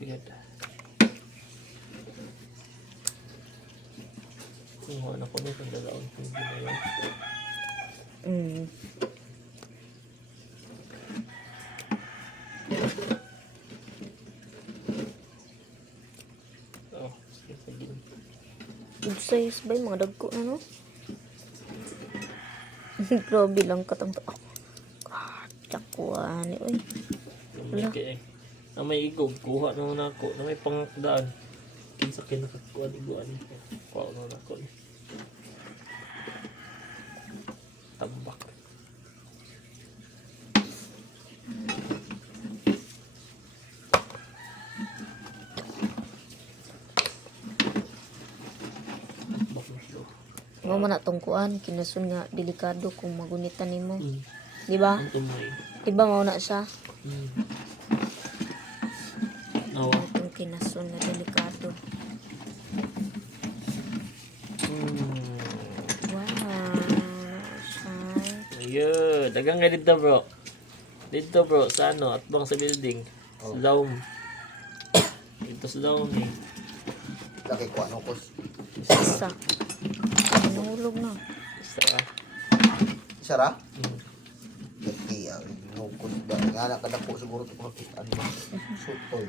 Bigat. Kung na ko nito, dalawang tubig na yun. Oh, sige. Good size ba yung mga dagko na, no? Grabe lang katang to. Tsakwan eh, oy. Okay. Na may igog, kuha na muna ako. Na may pangakdaan. Kinsa kinakakuha, iguan. Kuha na ako. Tambak. Mo man na tungkuan kinasun nga delikado kung magunitan nimo. Di ba? Di ba mao na siya? Nawa. Itong kinasun nga delikado. Wow. Ayun, dagang nga dito bro. Dito bro, sa ano, at bang sa building. Sa Laum. Dito sa Laum eh. Laki ko ano ko. Isa. Nahulog na. Sara? Kaya, nukos ba? Nga na kadako siguro ito. Ano ba? Sutoy.